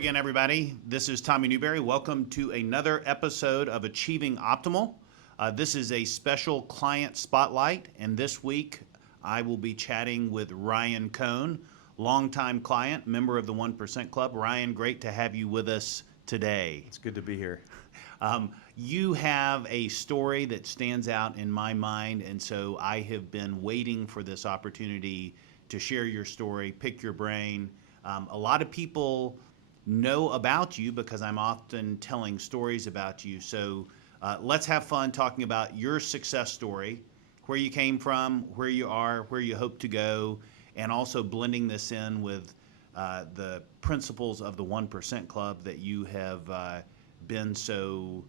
again, everybody. This is Tommy Newberry. Welcome to another episode of Achieving Optimal. This is a special client spotlight, and this week I will be chatting with Ryan Cohn, longtime client, member of the 1% Club. Ryan, great to have you with us today. It's good to be here. You have a story that stands out in my mind, and so I have been waiting for this opportunity to share your story, pick your brain. A lot of people know about you because I'm often telling stories about you. So let's have fun talking about your success story, where you came from, where you are, where you hope to go, and also blending this in with the principles of the 1% Club that you have been so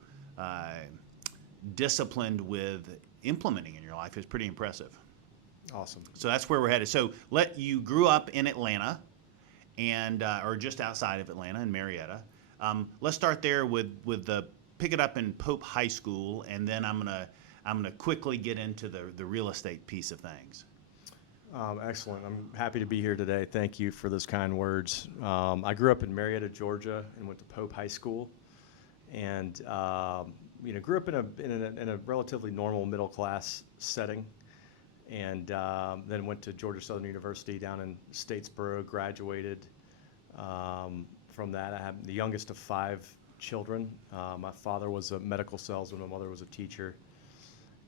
disciplined with implementing in your life is pretty impressive. Awesome. So that's where we're headed. So you grew up in Atlanta, and or just outside of Atlanta in Marietta. Let's start there with the pick it up in Pope High School, and then I'm gonna quickly get into the real estate piece of things. Excellent. I'm happy to be here today. Thank you for those kind words. I grew up in Marietta, Georgia, and went to Pope High School, and grew up in a relatively normal middle class setting. And then went to Georgia Southern University down in Statesboro, graduated. From that, I'm the youngest of 5 children. My father was a medical salesman, my mother was a teacher.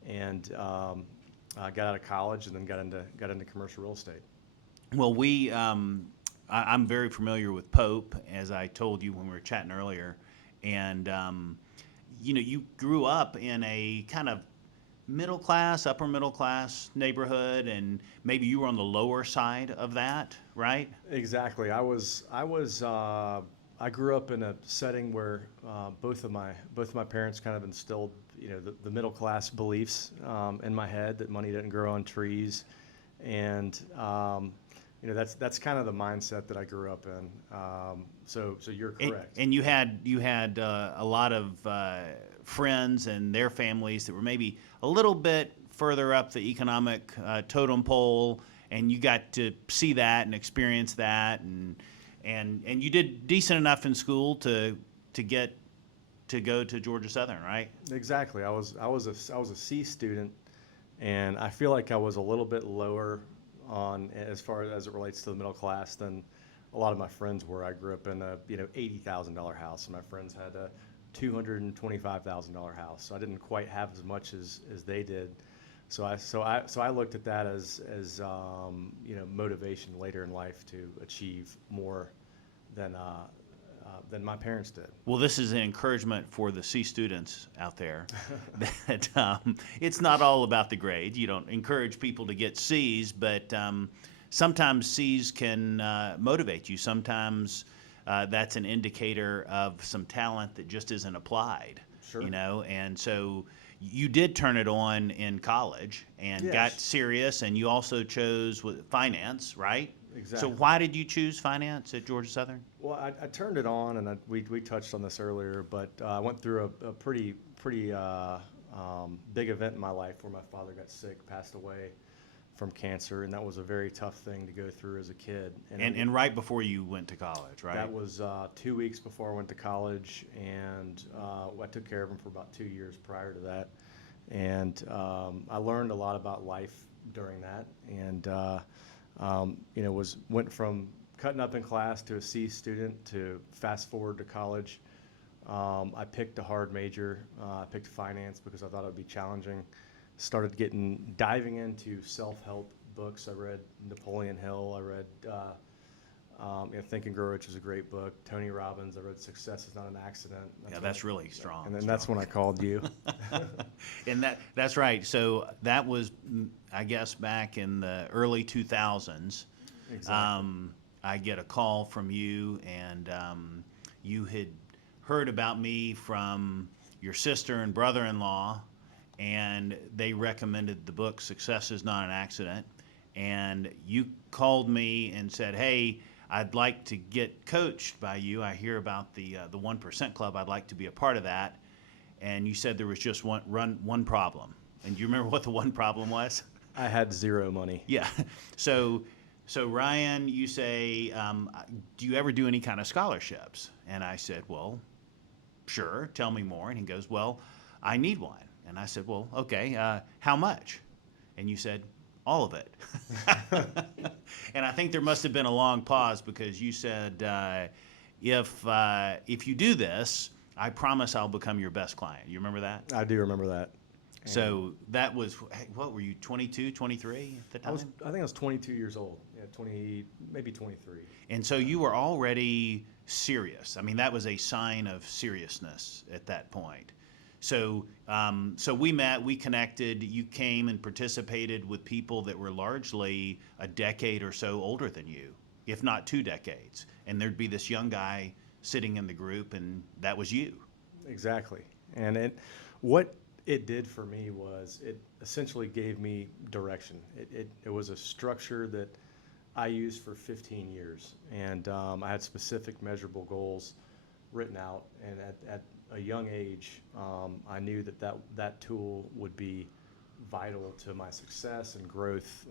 And I got out of college and then got into commercial real estate. Well, I'm very familiar with Pope, as I told you when we were chatting earlier. And, you grew up in a kind of middle class, upper middle class neighborhood, and maybe you were on the lower side of that, right? Exactly. I grew up in a setting where both of my parents kind of instilled, the middle class beliefs in my head that money didn't grow on trees, and that's kind of the mindset that I grew up in. So you're correct. And you had a lot of friends and their families that were maybe a little bit further up the economic totem pole, and you got to see that and experience that, and you did decent enough in school to get to go to Georgia Southern, right? Exactly. I was a C student, and I feel like I was a little bit lower on as far as it relates to the middle class than a lot of my friends were. I grew up in a $80,000 house, and my friends had a $225,000 house. So I didn't quite have as much as they did. So I looked at that as motivation later in life to achieve more than my parents did. Well, this is an encouragement for the C students out there that it's not all about the grade. You don't encourage people to get C's, but sometimes C's can motivate you. Sometimes that's an indicator of some talent that just isn't applied. Sure. And so you did turn it on in college and Yes. got serious, and you also chose finance, right? Exactly. So why did you choose finance at Georgia Southern? Well, I turned it on, and we touched on this earlier, but I went through a pretty big event in my life where my father got sick, passed away from cancer, and that was a very tough thing to go through as a kid. And right before you went to college, right? That was 2 weeks before I went to college, and I took care of him for about 2 years prior to that. And I learned a lot about life during that, and went from cutting up in class to a C student to fast forward to college. I picked a hard major. I picked finance because I thought it would be challenging. Started diving into self-help books. I read Napoleon Hill. I read Think and Grow Rich is a great book. Tony Robbins. I read Success is Not an Accident. That's really strong. And then that's when I called you. And that's right. So that was, I guess, back in the early 2000s. Exactly. I get a call from you, and you had heard about me from your sister and brother-in-law, and they recommended the book Success is Not an Accident. And you called me and said, hey, I'd like to get coached by you. I hear about the 1% Club. I'd like to be a part of that. And you said there was just one problem. And do you remember what the one problem was? I had zero money. Yeah. So So Ryan, you say, do you ever do any kind of scholarships? And I said, well, sure, tell me more. And he goes, well, I need one. And I said, well, okay, how much? And you said, all of it. And I think there must have been a long pause because you said, if you do this, I promise I'll become your best client. You remember that? I do remember that. So that was, hey, what were you, 22, 23 at the time? I think I was 22 years old. Yeah, 20, maybe 23. And so you were already serious. I mean, that was a sign of seriousness at that point. So, so we met, we connected. You came and participated with people that were largely a decade or so older than you, if not 2 decades. And there'd be this young guy sitting in the group, and that was you. Exactly. And what it did for me was it essentially gave me direction. It was a structure that I used for 15 years. And I had specific measurable goals written out. And at a young age, I knew that tool would be vital to my success and growth,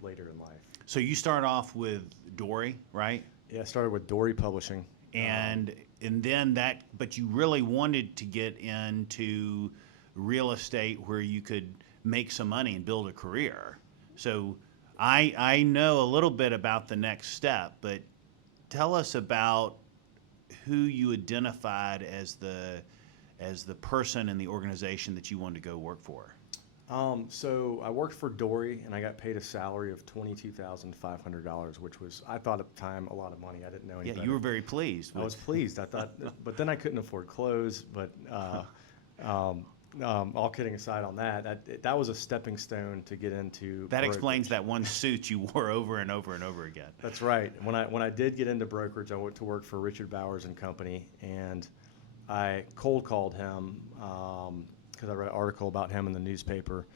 later in life. So you start off with Dory, right? Yeah, I started with Dory Publishing. And then but you really wanted to get into real estate where you could make some money and build a career. So I know a little bit about the next step, but tell us about who you identified as the person in the organization that you wanted to go work for. So I worked for Dory, and I got paid a salary of $22,500, which was, I thought at the time, a lot of money. I didn't know any Yeah, better. you were very pleased. I was pleased. I thought, but then I couldn't afford clothes. But all kidding aside on that was a stepping stone to get into. That brokerage. explains that one suit you wore over and over and over again. That's right. When I did get into brokerage, I went to work for Richard Bowers and Company, and I cold called him because I read an article about him in the newspaper,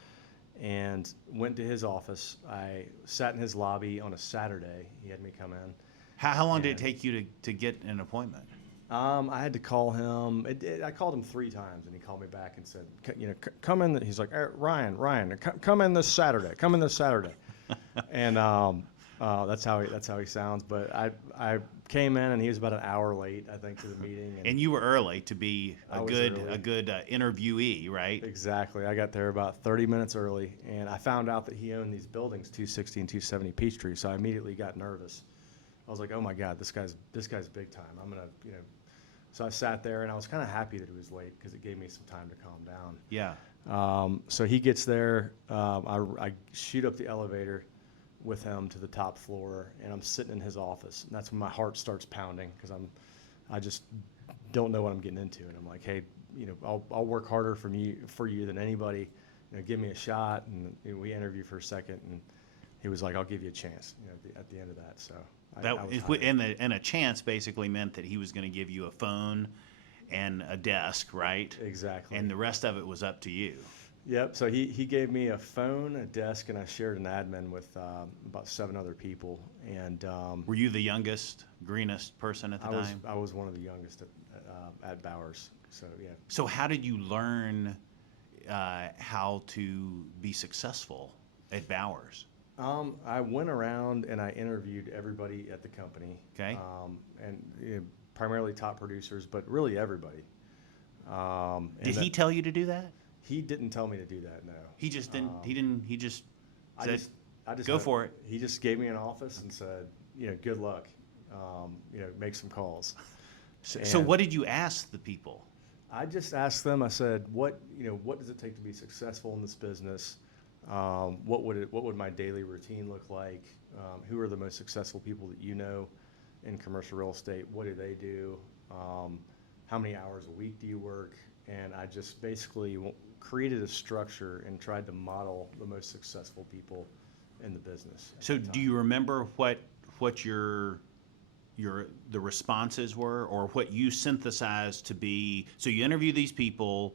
and went to his office. I sat in his lobby on a Saturday. He had me come in. How long did it take you to get an appointment? I had to call him. I called him 3 times, and he called me back and said, come in. He's like, Ryan, come in this Saturday. Come in this Saturday. And that's how he sounds. But I came in, and he was about an hour late, I think, to the meeting. And you were early to be a good early. Interviewee, right? Exactly. I got there about 30 minutes early, and I found out that he owned these buildings, 260 and 270 Peachtree. So I immediately got nervous. I was like, oh my God, this guy's big time. I'm gonna, So I sat there, and I was kind of happy that he was late because it gave me some time to calm down. Yeah. So he gets there. I shoot up the elevator with him to the top floor, and I'm sitting in his office. And that's when my heart starts pounding because I just don't know what I'm getting into. And I'm like, hey, I'll work harder for you than anybody. Give me a shot. And we interviewed for a second, and he was like, I'll give you a chance. At the end of that. So. And a chance basically meant that he was going to give you a phone and a desk, right? Exactly. And the rest of it was up to you. Yep. So he gave me a phone, a desk, and I shared an admin with about 7 other people. And were you the youngest, greenest person at the time? I was one of the youngest at Bowers. So yeah. So how did you learn how to be successful at Bowers? I went around and I interviewed everybody at the company. Okay. And primarily top producers, but really everybody. Did he tell you to do that? He didn't tell me to do that. No. He just didn't. He just said, I just "Go for it." He just gave me an office and said, good luck. Make some calls. So what did you ask the people? I just asked them. I said, what does it take to be successful in this business? What would my daily routine look like? Who are the most successful people that you know in commercial real estate? What do they do? How many hours a week do you work? And I just basically created a structure and tried to model the most successful people in the business. So do you remember what the responses were, or what you synthesized to be? So you interview these people,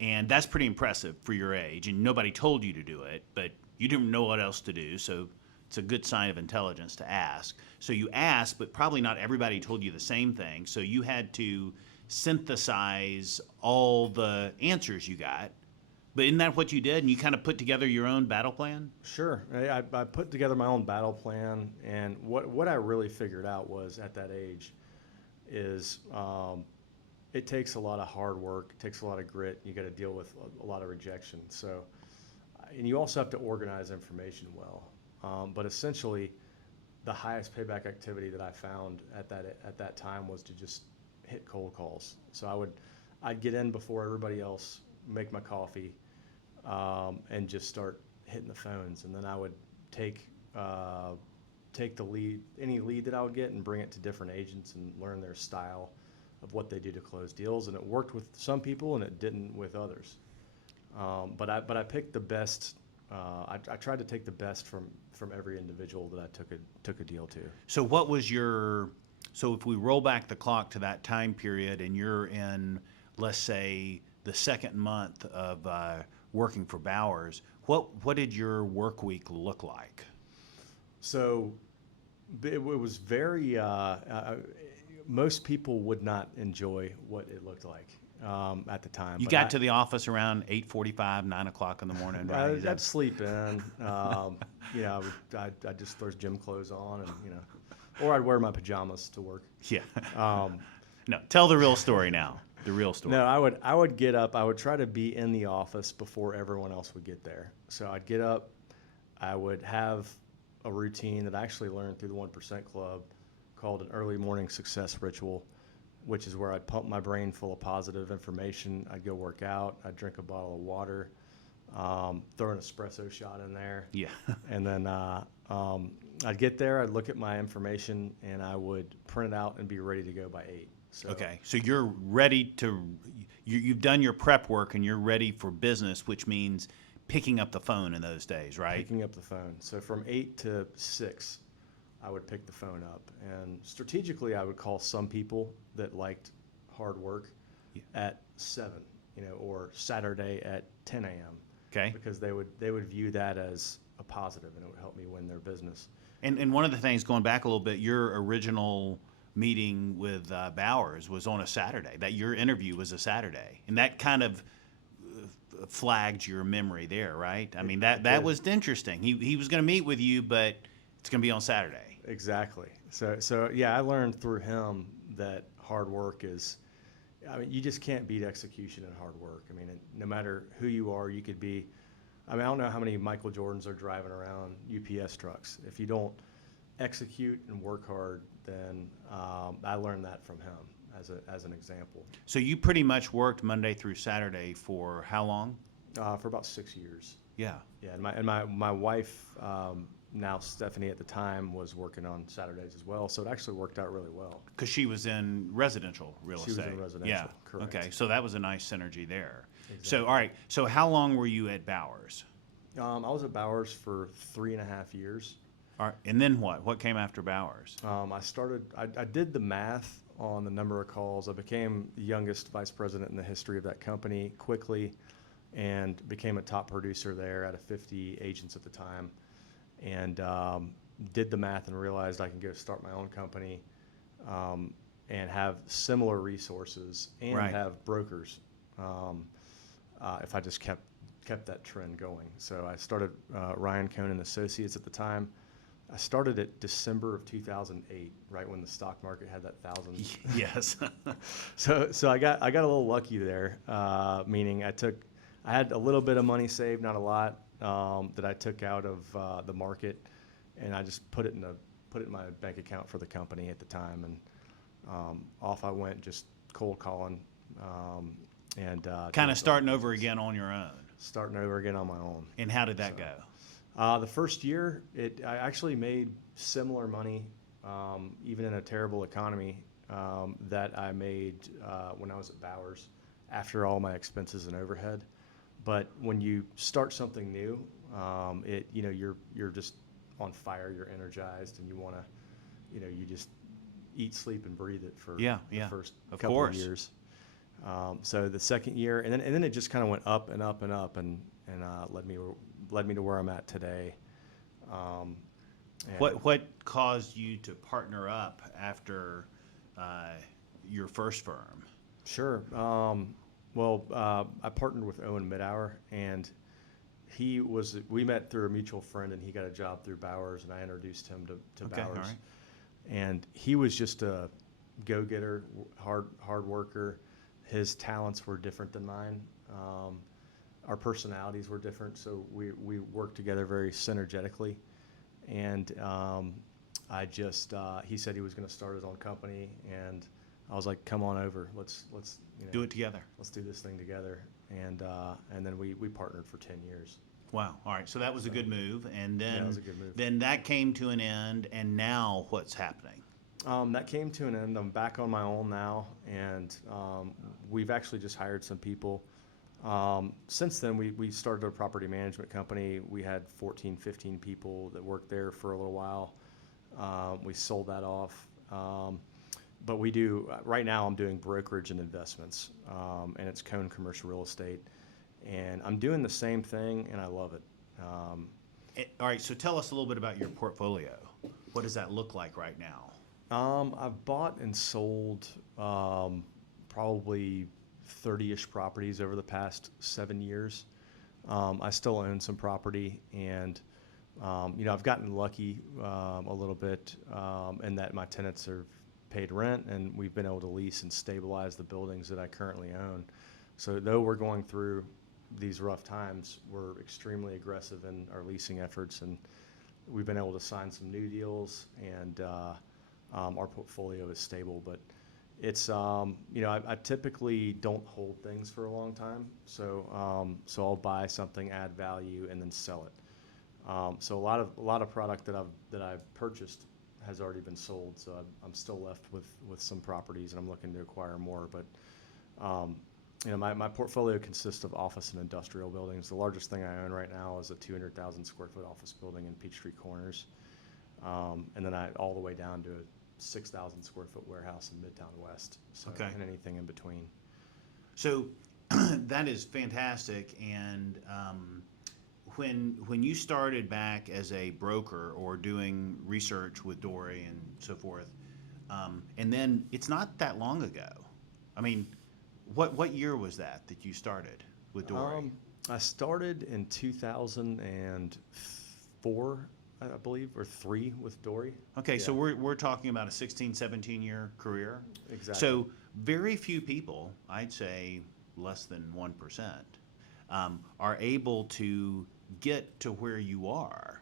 and that's pretty impressive for your age, and nobody told you to do it, but you didn't know what else to do, so it's a good sign of intelligence to ask. So you asked, but probably not everybody told you the same thing, so you had to synthesize all the answers you got But isn't that what you did? And you kind of put together your own battle plan? Sure. I put together my own battle plan, and what I really figured out was at that age is it takes a lot of hard work, it takes a lot of grit. You got to deal with a lot of rejection. So, and you also have to organize information well. But essentially, the highest payback activity that I found at that time was to just hit cold calls. So I'd get in before everybody else, make my coffee, and just start hitting the phones. And then I would take the lead, any lead that I would get, and bring it to different agents and learn their style of what they do to close deals. And it worked with some people, and it didn't with others. But I picked the best. I tried to take the best from every individual that I took a deal to. So what was so if we roll back the clock to that time period and you're in, let's say, the second month of working for Bowers, what did your work week look like? So it was very, most people would not enjoy what it looked like at the time. You got to the office around 8:45, 9 o'clock in the morning, right? I'd sleep in. I'd just throw gym clothes on, and or I'd wear my pajamas to work. Yeah. No, tell the real story now. The real story. No, I would get up. I would try to be in the office before everyone else would get there. So I'd get up. I would have a routine that I actually learned through the 1% Club called an early morning success ritual, which is where I'd pump my brain full of positive information. I'd go work out. I'd drink a bottle of water, throw an espresso shot in there. Yeah. And then I'd get there. I'd look at my information, and I would print it out and be ready to go by 8. So, okay, so you're ready you've done your prep work and you're ready for business, which means picking up the phone in those days, right? Picking up the phone. So from 8 to 6, I would pick the phone up. And strategically, I would call some people that liked hard work at 7, or Saturday at 10 a.m. Okay. Because they would view that as a positive, and it would help me win their business. And one of the things, going back a little bit, your original meeting with Bowers was on a Saturday. That your interview was a Saturday, and that kind of flagged your memory there, right? I mean, that was interesting. He was going to meet with you, but it's going to be on Saturday. Exactly. So yeah, I learned through him that hard work is. I mean, you just can't beat execution and hard work. I mean, no matter who you are, you could be. I mean, I don't know how many Michael Jordans are driving around UPS trucks. If you don't execute and work hard, then I learned that from him as an example. So you pretty much worked Monday through Saturday for how long? For about 6 years. Yeah. Yeah, and my wife, now Stephanie at the time, was working on Saturdays as well, so it actually worked out really well. Because she was in residential real estate. She was in residential, yeah. correct. Okay, so that was a nice synergy there. Exactly. So, all right, so how long were you at Bowers? I was at Bowers for 3.5 years. All right, and then what? What came after Bowers? I did the math on the number of calls. I became the youngest vice president in the history of that company quickly, and became a top producer there out of 50 agents at the time. And did the math and realized I can go start my own company and have similar resources and Right. have brokers if I just kept that trend going. So I started Ryan Cohn & Associates at the time. I started it December of 2008, right when the stock market had that 1,000. Yes. So I got a little lucky there, meaning I had a little bit of money saved, not a lot, that I took out of the market, and I just put it in my bank account for the company at the time, and off I went, just cold calling, and Kind of starting over again on your own. Starting over again on my own. And how did that go? The first year, I actually made similar money, even in a terrible economy, that I made when I was at Bowers, after all my expenses and overhead. But when you start something new, you're just on fire, you're energized, and you want to, you just eat, sleep, and breathe it for the first couple of years. So the second year, and then it just kind of went up and up and up, and led me to where I'm at today. What caused you to partner up after your first firm? Sure. Well, I partnered with Owen Midhour, and we met through a mutual friend, and he got a job through Bowers, and I introduced him to Okay, all Bowers. right. And he was just a go-getter, hard worker. His talents were different than mine. Our personalities were different, so we worked together very synergetically. And he said he was going to start his own company, and I was like, "Come on over, let's Do it together. let's do this thing together." And then we partnered for 10 years. Wow. All right. So that was a good move. And Yeah, then, it was a good move. then that came to an end. And now what's happening? That came to an end. I'm back on my own now, and we've actually just hired some people. Since then, we started a property management company. We had 14, 15 people that worked there for a little while. We sold that off. But right now I'm doing brokerage and investments, and it's Cone Commercial Real Estate. And I'm doing the same thing, and I love it. All right. So tell us a little bit about your portfolio. What does that look like right now? I've bought and sold probably 30-ish properties over the past 7 years. I still own some property, and I've gotten lucky a little bit in that my tenants are paid rent, and we've been able to lease and stabilize the buildings that I currently own. So though we're going through these rough times, we're extremely aggressive in our leasing efforts, and we've been able to sign some new deals, and our portfolio is stable. But it's I typically don't hold things for a long time, so I'll buy something, add value, and then sell it. So a lot of product that I've purchased has already been sold, so I'm still left with some properties, and I'm looking to acquire more. But my portfolio consists of office and industrial buildings. The largest thing I own right now is a 200,000 square foot office building in Peachtree Corners, and then all the way down to a 6,000 square foot warehouse in Midtown West. So, Okay. And anything in between. So that is fantastic. And when you started back as a broker or doing research with Dory and so forth, and then it's not that long ago. I mean, what year was that you started with Dory? I started in 2004, I believe, or 3 with Dory. Okay, so Yeah. we're talking about a 16, 17-year career. Exactly. So very few people, I'd say less than 1%, are able to get to where you are.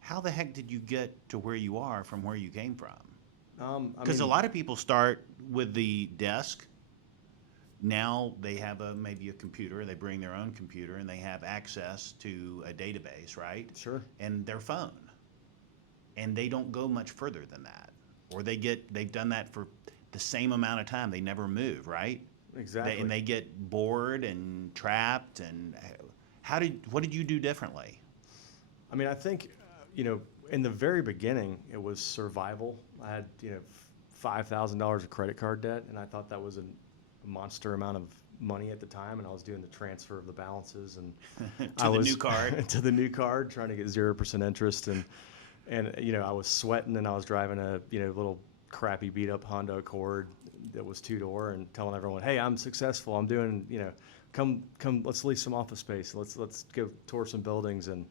How the heck did you get to where you are from where you came from? Because a lot of people start with the desk. Now they have maybe a computer. They bring their own computer, and they have access to a database, right? Sure. And their phone. And they don't go much further than that. Or they've done that for the same amount of time. They never move, right? Exactly. And they get bored and trapped. And what did you do differently? I mean, I think, in the very beginning, it was survival. I had, $5,000 of credit card debt, and I thought that was a monster amount of money at the time, and I was doing the transfer of the balances and To the new card. to the new card, trying to get 0% interest, and I was sweating, and I was driving a little crappy beat up Honda Accord that was 2-door, and telling everyone, "Hey, I'm successful. I'm doing come let's lease some office space. Let's go tour some buildings." And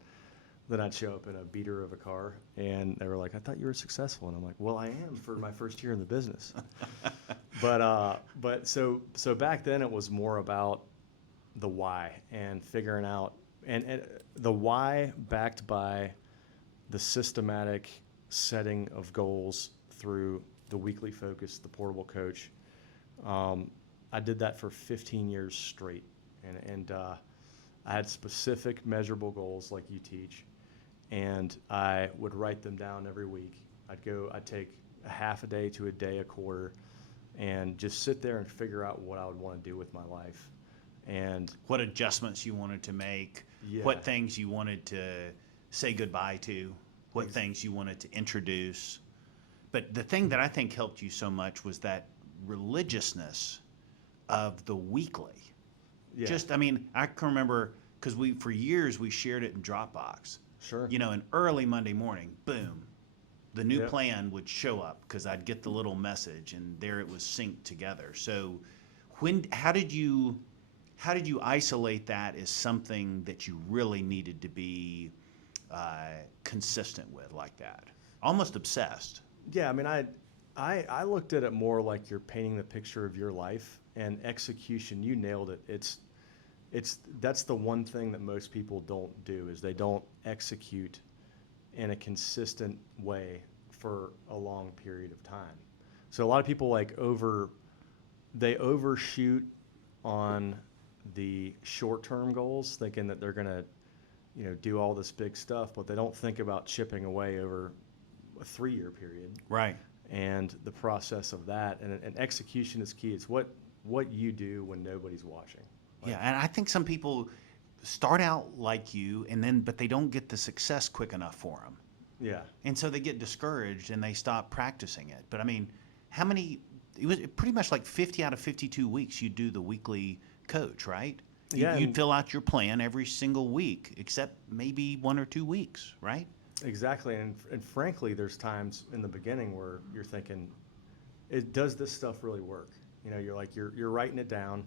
then I'd show up in a beater of a car, and they were like, "I thought you were successful." And I'm like, "Well, I am for my first year in the business." But so back then it was more about the why and figuring out, and the why backed by the systematic setting of goals through the weekly focus, the portable coach. I did that for 15 years straight, and I had specific measurable goals like you teach, and I would write them down every week. I'd take a half a day to a day, a quarter, and just sit there and figure out what I would want to do with my life. And What adjustments you wanted to make, Yeah. what things you wanted to say goodbye to, what things you wanted to introduce. But the thing that I think helped you so much was that religiousness of the weekly. Yeah. I can remember, because for years we shared it in Dropbox. Sure. An early Monday morning, boom, the new Yep. plan would show up because I'd get the little message, and there it was synced together. So how did you how did you isolate that as something that you really needed to be consistent with like that? Almost obsessed. Yeah, I mean, I looked at it more like you're painting the picture of your life, and execution, you nailed it. That's the one thing that most people don't do, is they don't execute in a consistent way for a long period of time. So a lot of people they overshoot on the short-term goals, thinking that they're going to, do all this big stuff, but they don't think about chipping away over a 3-year period. Right. And the process of that, and execution is key. It's what you do when nobody's watching. Yeah, and I think some people start out like you, but they don't get the success quick enough for them. Yeah. And so they get discouraged and they stop practicing it. But I mean, it was pretty much like 50 out of 52 weeks you do the weekly coach, right? Yeah. You'd fill out your plan every single week, except maybe 1 or 2 weeks, right? Exactly. And frankly, there's times in the beginning where you're thinking, does this stuff really work? You're writing it down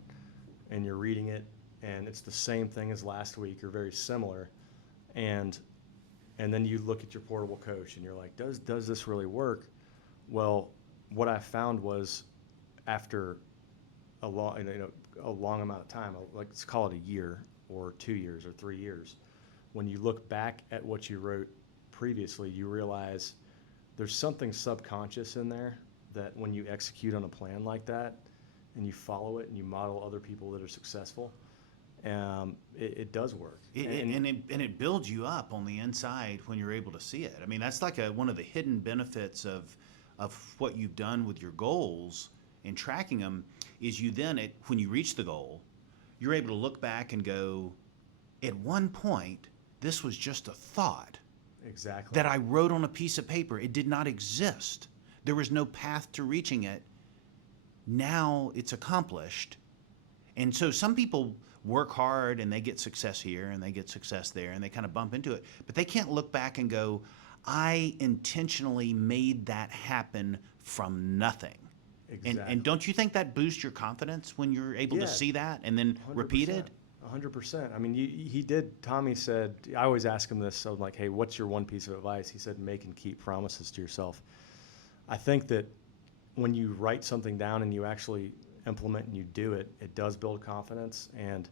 and you're reading it, and it's the same thing as last week or very similar. And then you look at your portable coach and you're like, does this really work? Well, what I found was, after a long amount of time, like let's call it a year or 2 years or 3 years, when you look back at what you wrote previously, you realize there's something subconscious in there that when you execute on a plan like that and you follow it and you model other people that are successful, it does work. And it builds you up on the inside when you're able to see it. I mean, that's like one of the hidden benefits of what you've done with your goals and tracking them, is you then, when you reach the goal, you're able to look back and go, at one point, this was just a thought. Exactly. That I wrote on a piece of paper. It did not exist. There was no path to reaching it. Now it's accomplished. And so some people work hard and they get success here and they get success there and they kind of bump into it. But they can't look back and go, I intentionally made that happen from nothing. Exactly. And don't you think that boosts your confidence when you're able to see that and then 100%. repeat it? 100%. I mean, he did. Tommy said, I always ask him this. So I'm like, hey, what's your one piece of advice? He said, make and keep promises to yourself. I think that when you write something down and you actually implement and you do it, it does build confidence. And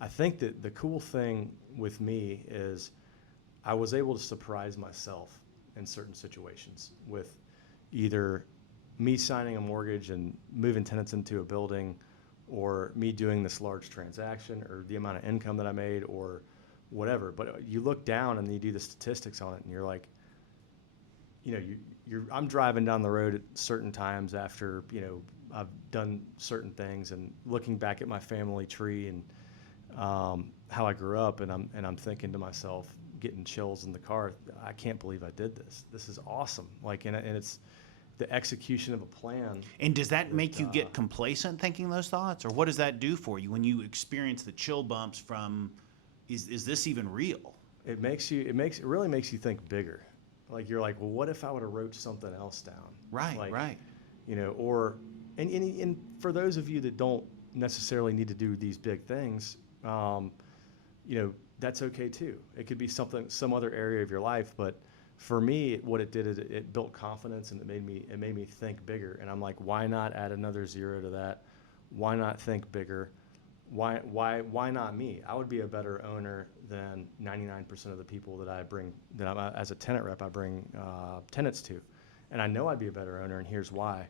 I think that the cool thing with me is I was able to surprise myself in certain situations, with either me signing a mortgage and moving tenants into a building, or me doing this large transaction, or the amount of income that I made, or whatever. But you look down and you do the statistics on it, and you're like, I'm driving down the road at certain times after, I've done certain things, and looking back at my family tree and how I grew up, and I'm thinking to myself, getting chills in the car, I can't believe I did this. This is awesome. And it's the execution of a plan. And does that make you get complacent thinking those thoughts? Or what does that do for you when you experience the chill bumps from, is this even real? It really makes you think bigger. Like, you're like, well, what if I would have wrote something else down? Right, right. And for those of you that don't necessarily need to do these big things, that's okay too. It could be some other area of your life, but for me, what it did is it built confidence, and it made me think bigger. And I'm like, why not add another 0 to that? Why not think bigger? Why not me? I would be a better owner than 99% of the people that I'm as a tenant rep, I bring tenants to. And I know I'd be a better owner, and here's why.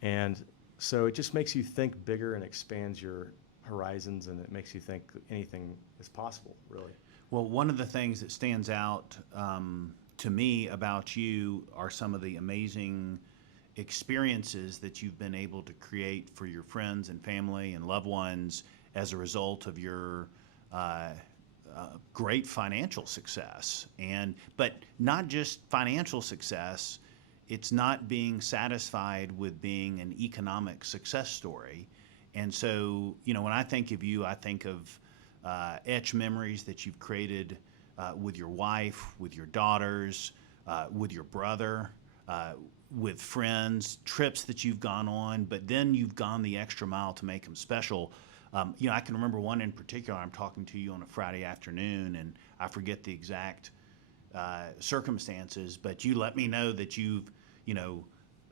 And so it just makes you think bigger and expands your horizons, and it makes you think anything is possible, really. Well, one of the things that stands out to me about you are some of the amazing experiences that you've been able to create for your friends and family and loved ones as a result of your great financial success. But not just financial success, it's not being satisfied with being an economic success story. And so, when I think of you, I think of etched memories that you've created with your wife, with your daughters, with your brother, with friends, trips that you've gone on, but then you've gone the extra mile to make them special. I can remember one in particular. I'm talking to you on a Friday afternoon, and I forget the exact circumstances, but you let me know that you've,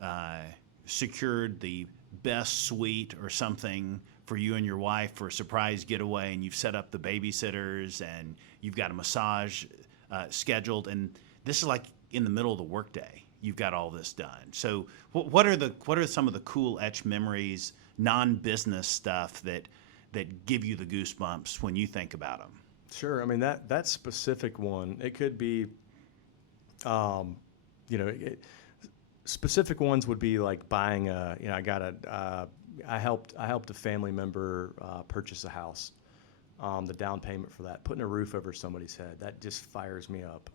uh, secured the best suite or something for you and your wife for a surprise getaway, and you've set up the babysitters, and you've got a massage scheduled, and this is like in the middle of the workday. You've got all this done. So, what are some of the cool etch memories, non-business stuff that give you the goosebumps when you think about them? Sure. I mean, that specific one, it could be, you know, specific ones would be like buying I helped a family member purchase a house. The down payment for that, putting a roof over somebody's head, that just fires me up.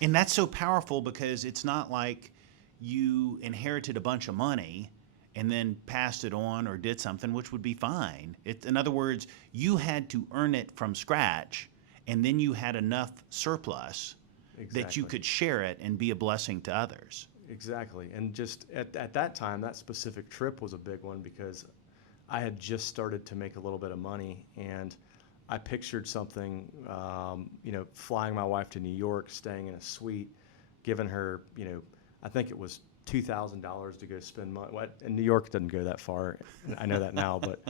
And that's so powerful because it's not like you inherited a bunch of money and then passed it on or did something, which would be fine. In other words, you had to earn it from scratch, and then you had enough surplus that you Exactly. could share it and be a blessing to others. Exactly. And just at that time, that specific trip was a big one because I had just started to make a little bit of money, and I pictured something, flying my wife to New York, staying in a suite, giving her, I think it was $2,000 to go spend money. And New York doesn't go that far. I know that now, but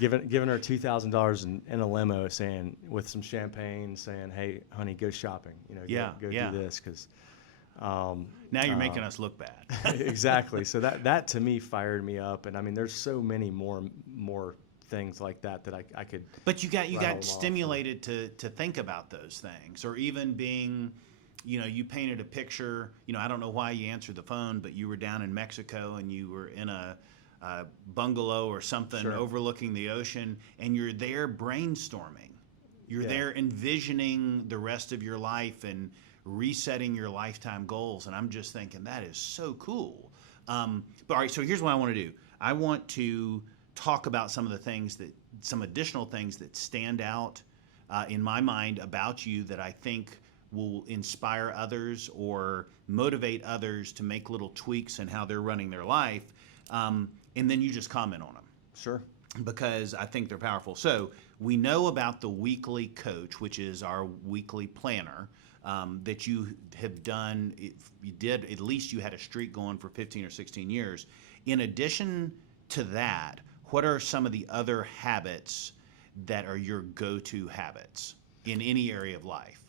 giving her $2,000 in a limo, saying with some champagne, saying, "Hey, honey, go shopping. Yeah, go yeah. do this," because Now you're making us look bad. exactly. So that to me fired me up, and I mean, there's so many more things like that I could. But you rattle them got off. stimulated to think about those things, or even being, you painted a picture. I don't know why you answered the phone, but you were down in Mexico and you were in a bungalow or something Sure. overlooking the ocean, and you're there brainstorming. You're Yeah. there envisioning the rest of your life and resetting your lifetime goals. And I'm just thinking that is so cool. But all right, so here's what I want to do. I want to talk about some additional things that stand out in my mind about you that I think will inspire others or motivate others to make little tweaks in how they're running their life. And then you just comment on them Sure. because I think they're powerful. So we know about the weekly coach, which is our weekly planner that you have done. At least you had a streak going for 15 or 16 years. In addition to that, what are some of the other habits that are your go-to habits in any area of life?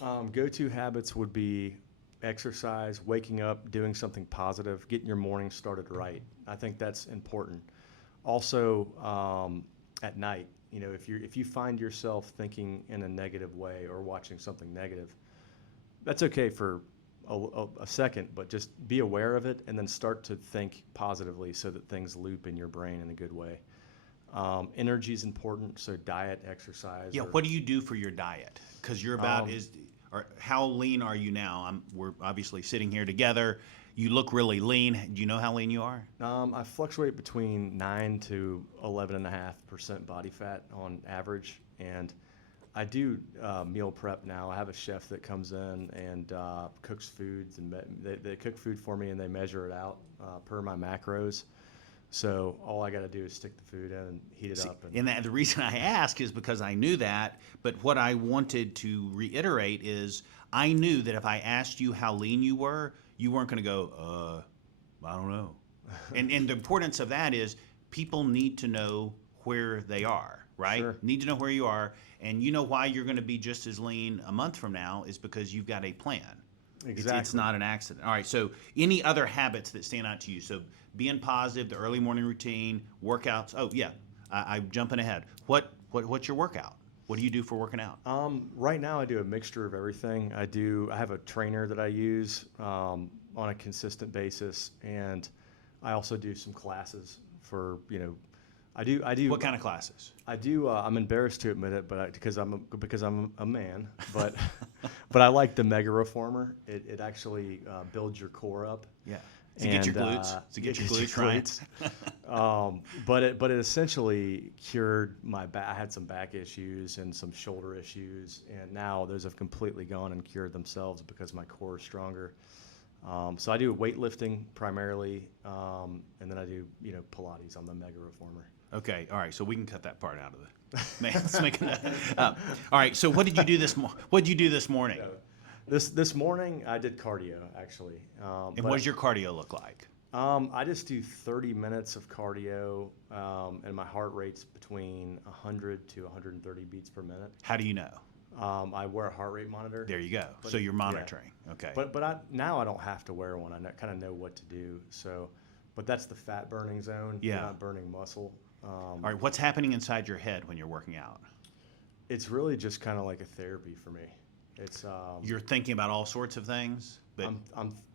Go-to habits would be exercise, waking up, doing something positive, getting your morning started right. I think that's important. Also, at night, if you find yourself thinking in a negative way or watching something negative, that's okay for a second, but just be aware of it and then start to think positively so that things loop in your brain in a good way. Energy is important, so diet, exercise. Yeah, what do you do for your diet? Because you're how lean are you now? We're obviously sitting here together. You look really lean. Do you know how lean you are? I fluctuate between 9 to 11.5% body fat on average, and I do meal prep now. I have a chef that comes in and cooks foods, and they cook food for me, and they measure it out per my macros. So all I got to do is stick the food in and heat it up. And the reason I ask is because I knew that, but what I wanted to reiterate is I knew that if I asked you how lean you weren't going to go, I don't know. And the importance of that is people need to know where they are, right? Sure. Need to know where you are. And you know why you're going to be just as lean a month from now is because you've got a plan. Exactly. It's not an accident. All right, so any other habits that stand out to you? So being positive, the early morning routine, workouts. Oh, yeah, I'm jumping ahead. What's your workout? What do you do for working out? Right now, I do a mixture of everything. I have a trainer that I use on a consistent basis, and I also do some classes for I do. What kind of classes? I do. I'm embarrassed to admit it, but because I'm a man, but but I like the Mega Reformer. It actually builds your core up. Yeah. To get your glutes. To get your glutes right. But it essentially cured my back. I had some back issues and some shoulder issues, and now those have completely gone and cured themselves because my core is stronger. So I do weightlifting primarily, and then I do Pilates on the Mega Reformer. Okay. All right. So we can cut that part out of the. Man, let's make it. All right. So what did you do what did you do this morning? This morning I did cardio actually. And what does your cardio look like? I just do 30 minutes of cardio, and my heart rate's between 100 to 130 beats per minute. How do you know? I wear a heart rate monitor. There you go. So you're monitoring. Yeah. Okay. But now I don't have to wear one. I kind of know what to do. So, but that's the fat burning zone. Yeah. You're not burning muscle. All right. What's happening inside your head when you're working out? It's really just kind of like a therapy for me. It's You're thinking about all sorts of things, but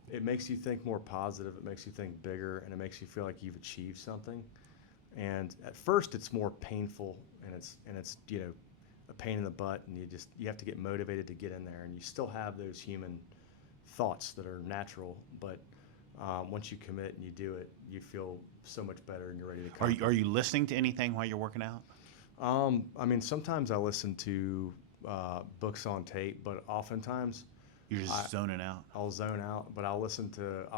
it makes you think more positive. It makes you think bigger, and it makes you feel like you've achieved something. And at first, it's more painful, and it's a pain in the butt, and you have to get motivated to get in there, and you still have those human thoughts that are natural, but once you commit and you do it, you feel so much better, and you're ready to come. are you listening to anything while you're working out? I mean, sometimes I listen to books on tape, but oftentimes You're just zoning out. I'll zone out. But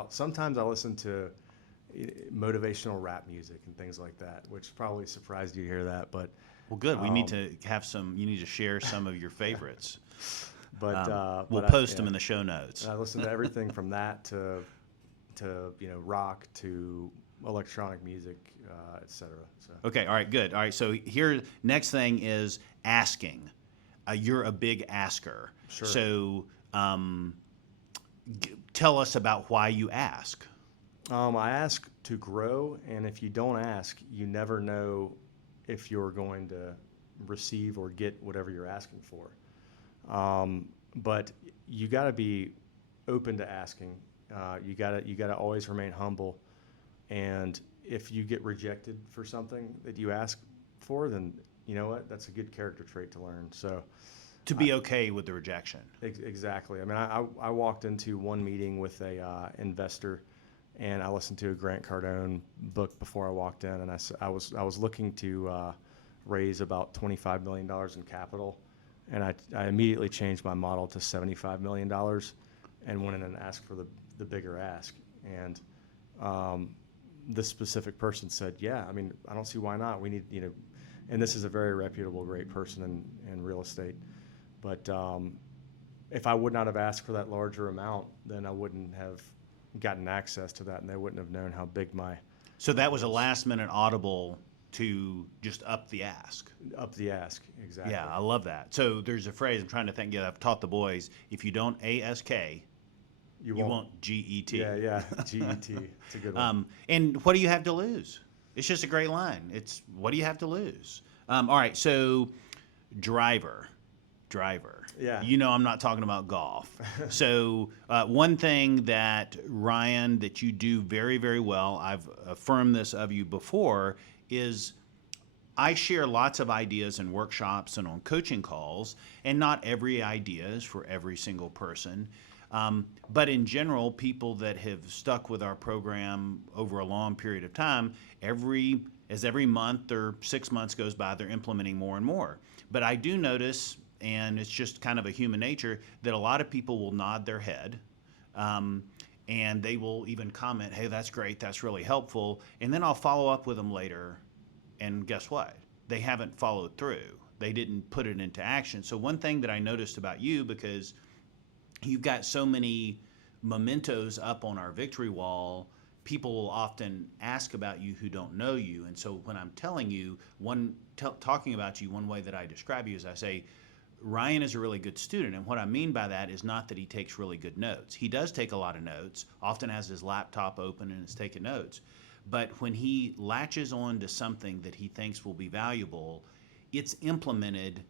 sometimes I listen to motivational rap music and things like that, which probably surprised you to hear that. But Well, good. We need to have some. You need to share some of your favorites. We'll but post them in the show notes. I listen to everything from that to rock to electronic music, etc. So. Okay. All right. Good. All right. So here, next thing is asking. You're a big asker. Sure. So tell us about why you ask. I ask to grow, and if you don't ask, you never know if you're going to receive or get whatever you're asking for. But you got to be open to asking. You gotta always remain humble, and if you get rejected for something that you ask for, then you know what? That's a good character trait to learn. So. To be okay with the rejection. Exactly. I mean, I walked into one meeting with a investor, and I listened to a Grant Cardone book before I walked in, and I was looking to raise about $25 million in capital, and I immediately changed my model to $75 million, and went in and asked for the bigger ask, and this specific person said, yeah, I mean, I don't see why not. We need, and this is a very reputable, great person in real estate. But if I would not have asked for that larger amount, then I wouldn't have gotten access to that, and they wouldn't have known how big my. So that was a last-minute audible to just up the ask. Up the ask, exactly. Yeah, I love that. So there's a phrase I'm trying to think. Yeah, I've taught the boys. If you don't ASK, you won't GET. Yeah, GET. It's a good one. And what do you have to lose? It's just a great line. It's what do you have to lose? All right, so driver. Yeah. I'm not talking about golf. So one thing that, Ryan, that you do very, very well, I've affirmed this of you before, is I share lots of ideas in workshops and on coaching calls, and not every idea is for every single person. But in general, people that have stuck with our program over a long period of time, as every month or 6 months goes by, they're implementing more and more. But I do notice, and it's just kind of a human nature, that a lot of people will nod their head, and they will even comment, hey, that's great, that's really helpful, and then I'll follow up with them later, and guess what? They haven't followed through. They didn't put it into action. So one thing that I noticed about you, because you've got so many mementos up on our victory wall, people will often ask about you who don't know you. And so when I'm telling you, talking about you, one way that I describe you is I say, Ryan is a really good student. And what I mean by that is not that he takes really good notes. He does take a lot of notes, often has his laptop open and is taking notes. But when he latches on to something that he thinks will be valuable, it's implemented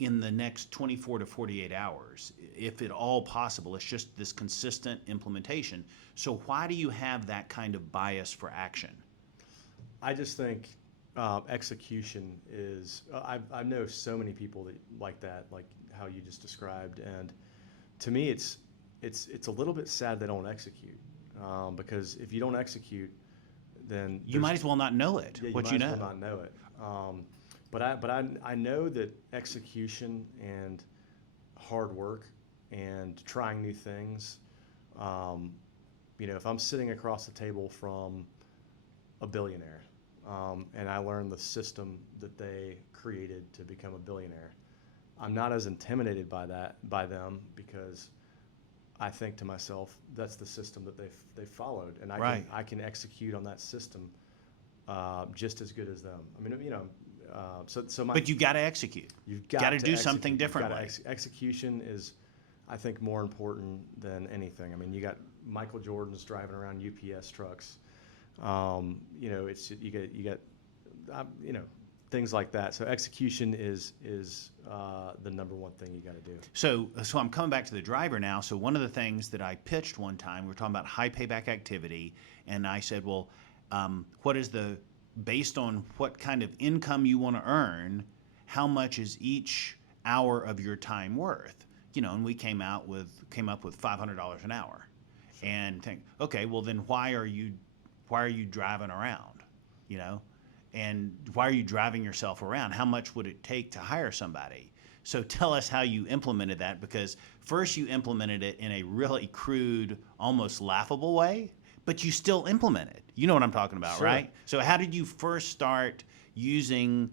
in the next 24 to 48 hours, if at all possible. It's just this consistent implementation. So why do you have that kind of bias for action? I just think execution is. I know so many people like that, like how you just described, and to me, it's a little bit sad they don't execute, because if you don't execute, then you might as well not know it. Yeah, what you know. Might as well not know it. But I know that execution and hard work and trying new things. If I'm sitting across the table from a billionaire, and I learned the system that they created to become a billionaire. I'm not as intimidated by them because I think to myself, that's the system that they've followed, and Right. I can execute on that system just as good as them. I mean, But you got to execute. you've Got got to to do something execute. You've gotta differently. execution is, I think, more important than anything. I mean, you got Michael Jordan's driving around UPS trucks. It's you got things like that. So execution is the number one thing you got to do. So I'm coming back to the driver now. So one of the things that I pitched one time, we were talking about high payback activity, and I said, well, based on what kind of income you want to earn, how much is each hour of your time worth? And we came up with $500 an hour, and think, okay, well then why are you driving around? And why are you driving yourself around? How much would it take to hire somebody? So tell us how you implemented that, because first you implemented it in a really crude, almost laughable way, but you still implement it. You know what I'm talking about, Sure. right? So how did you first start using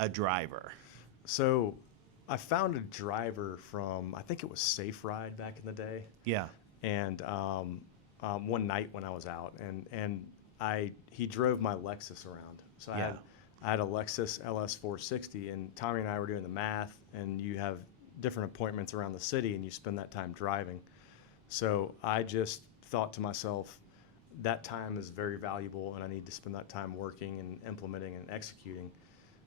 a driver? So I found a driver from, I think it was Safe Ride back in the day. Yeah. And one night when I was out, and he drove my Lexus around. So Yeah. I had a Lexus LS 460, and Tommy and I were doing the math, and you have different appointments around the city, and you spend that time driving. So I just thought to myself, that time is very valuable, and I need to spend that time working and implementing and executing.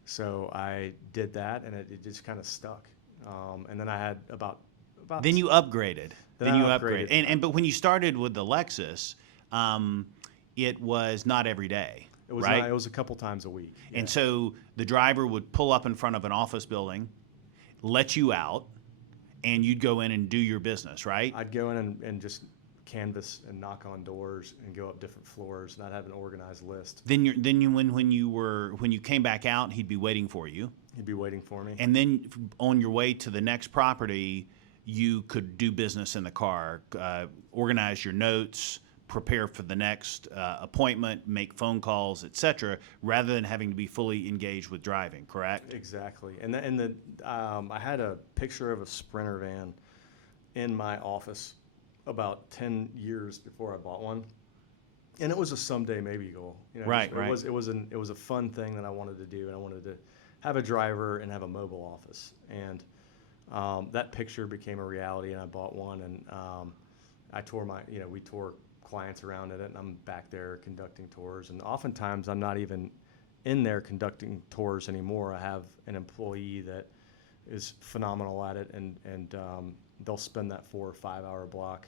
So I did that, and it just kind of stuck. And then I had about Then you upgraded. Then I upgraded. But when you started with the Lexus, it was not every day, right? It was a couple times a week. Yeah. And so the driver would pull up in front of an office building, let you out, and you'd go in and do your business, right? I'd go in and just canvas and knock on doors and go up different floors, and I'd have an organized list. When you came back out, he'd be waiting for you. He'd be waiting for me. And then on your way to the next property, you could do business in the car, organize your notes, prepare for the next appointment, make phone calls, etc., rather than having to be fully engaged with driving, correct? Exactly. And I had a picture of a Sprinter van in my office about 10 years before I bought one. And it was a someday maybe goal. Right. It was a fun thing that I wanted to do, and I wanted to have a driver and have a mobile office. And that picture became a reality, and I bought one, and we tore clients around in it, and I'm back there conducting tours. And oftentimes I'm not even in there conducting tours anymore. I have an employee that is phenomenal at it, and they'll spend that 4 or 5 hour block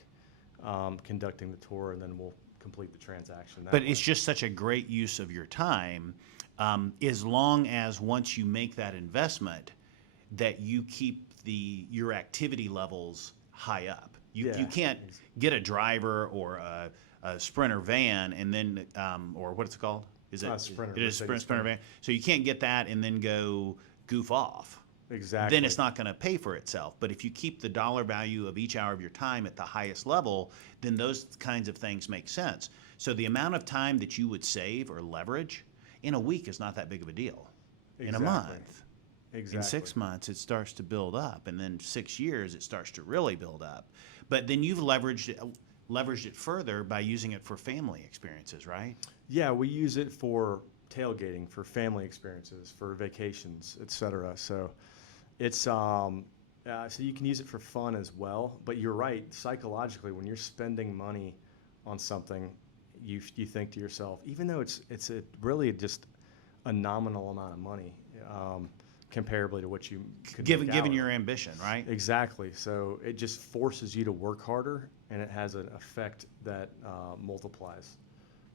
conducting the tour, and then we'll complete the transaction that But way. it's just such a great use of your time, as long as once you make that investment, that you keep your activity levels high up. You Yeah. can't get a driver or a Sprinter van and then, or what's it called? Is it Sprinter, It is Mercedes Sprinter van. So you can't get that and then go goof off. Exactly. Then it's not going to pay for itself. But if you keep the dollar value of each hour of your time at the highest level, then those kinds of things make sense. So the amount of time that you would save or leverage in a week is not that big of a deal. In a Exactly. month, Exactly. in 6 months, it starts to build up. And then 6 years, it starts to really build up. But then you've leveraged it further by using it for family experiences, right? Yeah, we use it for tailgating, for family experiences, for vacations, etc. So it's so you can use it for fun as well. But you're right, psychologically, when you're spending money on something, you think to yourself, even though it's really just a nominal amount of money, comparably to what you could Given make out. your ambition, right? Exactly. So it just forces you to work harder, and it has an effect that multiplies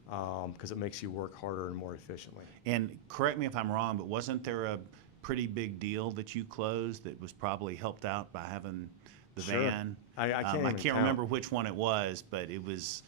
because it makes you work harder and more efficiently. And correct me if I'm wrong, but wasn't there a pretty big deal that you closed that was probably helped out by having the Sure. van? I can't even count. remember which one it was, but it was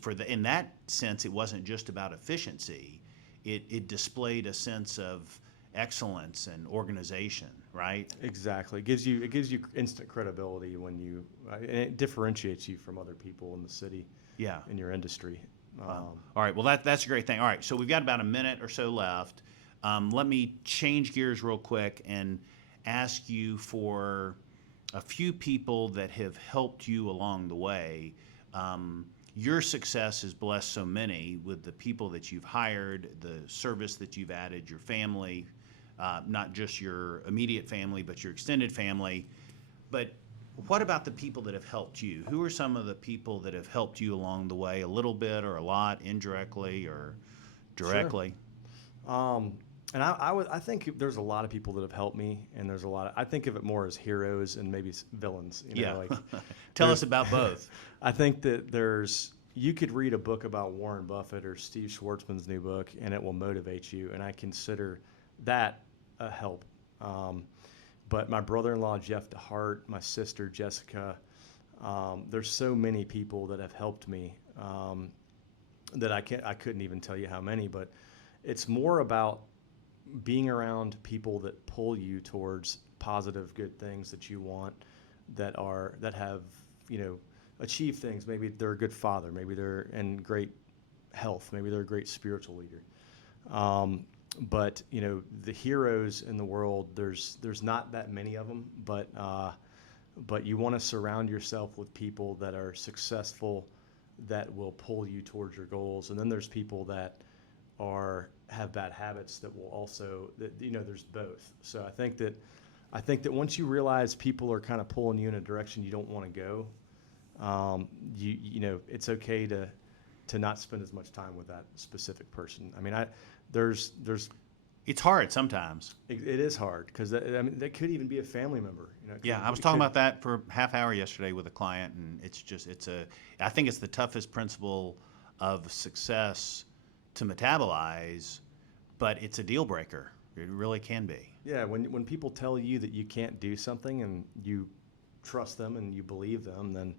for in that sense, it wasn't just about efficiency. It displayed a sense of excellence and organization, right? Exactly. It gives you instant credibility when and it differentiates you from other people in the city, Yeah. in your industry. All right. Well, that's a great thing. All right. So we've got about a minute or so left. Let me change gears real quick and ask you for a few people that have helped you along the way. Your success has blessed so many with the people that you've hired, the service that you've added, your family, not just your immediate family, but your extended family. But what about the people that have helped you? Who are some of the people that have helped you along the way, a little bit or a lot, indirectly or directly? Sure. And I think there's a lot of people that have helped me, and there's a lot of, I think of it more as heroes and maybe villains. Like Tell us about both. I think that you could read a book about Warren Buffett or Steve Schwartzman's new book, and it will motivate you, and I consider that a help. But my brother-in-law, Jeff DeHart, my sister, Jessica, there's so many people that have helped me that I couldn't even tell you how many, but it's more about being around people that pull you towards positive, good things that you want, that have, achieved things. Maybe they're a good father, maybe they're in great health, maybe they're a great spiritual leader. But the heroes in the world, there's not that many of them, but you want to surround yourself with people that are successful, that will pull you towards your goals. And then there's people that have bad habits that will also, there's both. So I think that once you realize people are kind of pulling you in a direction you don't want to go, it's okay to not spend as much time with that specific person. I mean, it's hard sometimes. It is hard because that could even be a family member. I was talking about that for half hour yesterday with a client, and I think it's the toughest principle of success to metabolize, but it's a deal breaker. It really can be. Yeah, when people tell you that you can't do something and you trust them and you believe them, and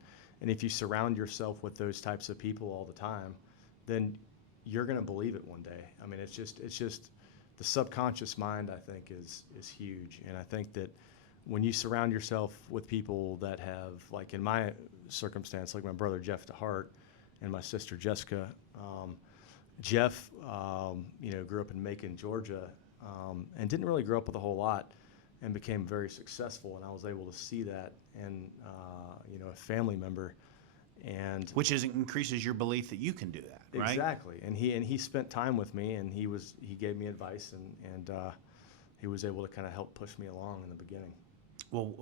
if you surround yourself with those types of people all the time, then you're going to believe it one day. I mean, it's just the subconscious mind, I think, is huge. And I think that when you surround yourself with people that have, like in my circumstance, like my brother Jeff DeHart and my sister Jessica, Jeff, grew up in Macon, Georgia, and didn't really grow up with a whole lot, and became very successful. And I was able to see that in, a family member, and which increases your belief that you can do that, right? Exactly. And he spent time with me, and he gave me advice, and he was able to kind of help push me along in the beginning. Well,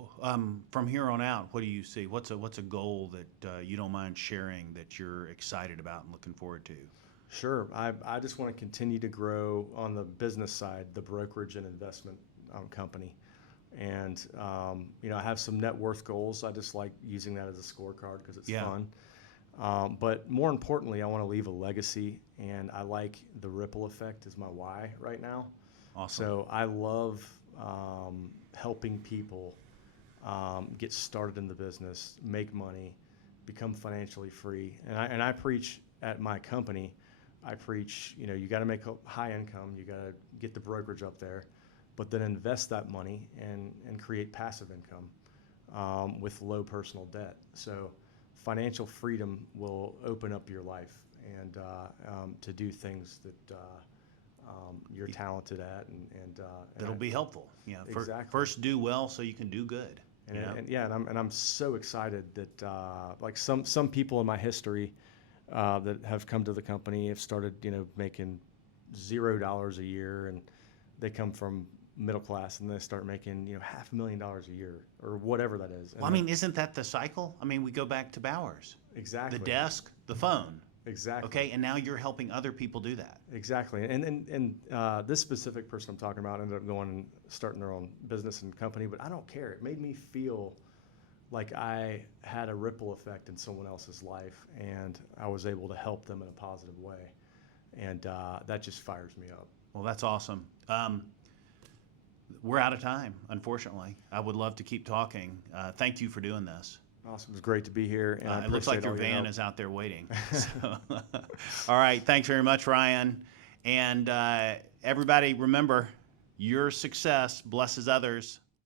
from here on out, what do you see? What's a goal that you don't mind sharing that you're excited about and looking forward to? Sure. I just want to continue to grow on the business side, the brokerage and investment company. And, I have some net worth goals. I just like using that as a scorecard because it's fun. But more importantly, I want to leave a legacy, and I like the ripple effect is my why right now. Awesome. So I love helping people get started in the business, make money, become financially free. And I preach at my company, you got to make a high income, you got to get the brokerage up there, but then invest that money and create passive income with low personal debt. So financial freedom will open up your life and to do things that you're talented at, and that'll be helpable. Exactly. First do well so you can do good. And I'm so excited that like some people in my history that have come to the company have started making $0 a year, and they come from middle class and they start making $500,000 a year or whatever that is. Well, I mean, isn't that the cycle? I mean, we go back to Bowers. Exactly. The desk, the phone. Exactly. Okay, and now you're helping other people do that. Exactly. And this specific person I'm talking about ended up going and starting their own business and company, but I don't care. It made me feel like I had a ripple effect in someone else's life, and I was able to help them in a positive way. And that just fires me up. Well, that's awesome. We're out of time, unfortunately. I would love to keep talking. Thank you for doing this. Awesome. It was great to be here. And it looks like your van is out there waiting. So, all right. Thanks very much, Ryan. And everybody, remember, your success blesses others.